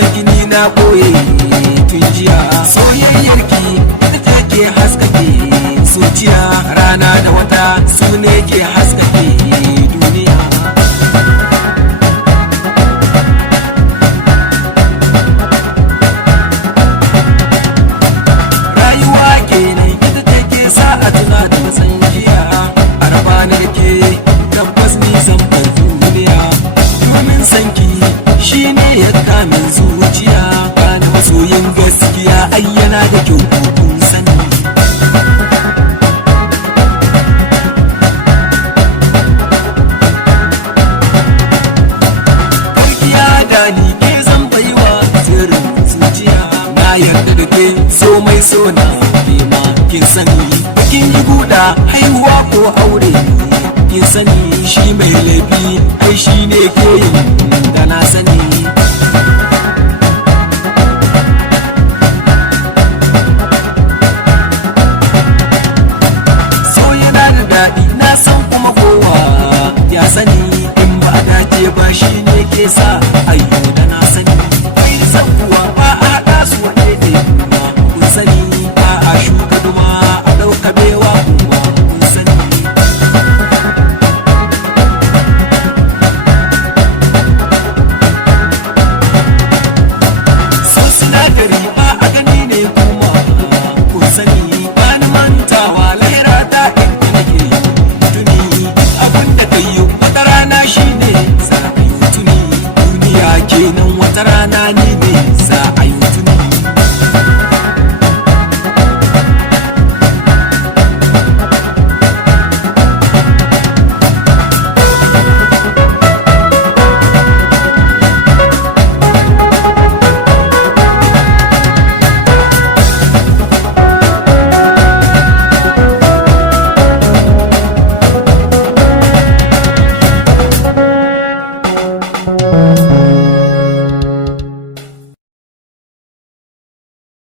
san ni na koye tun jiya. Soyayyar ki ita ke haskake zuciya, rana da wata su ne ke haskake duniya. Rayuwa kenan ita take sa a tuna da matsayin jiya, a raba ni da ke tabbas ni zan bar duniya. Domin sanki shi ne ya kamin zuciya, bani masoyin gaskiya ayyana da kyau kun sani. Karkiya da ni ke zan baiwa sirrin zuciya, na yarda da ke so mai so na ke ma kin sani. Kin yi guda haihuwa ko aure kin sani, shi mai laifi ai shi ne ke yin da na sani. So yana da daɗi na san kuma kowa ya sani, in ba a dace ba shi ne ke sa ayyo da na sani. Kai san kuwa ba a haɗa su waɗe ne kuma kun sani, ba a shuka duma a ɗauka bewa kuma kun sani. So sinadari ba a gani ne kuma kun sani, ba ni mantawa lahira ta inda nake tuni. Duk abin da ka yi wata rana shi ne za a yi tuni, duniya kenan wata rana ni ne za a yi tuni.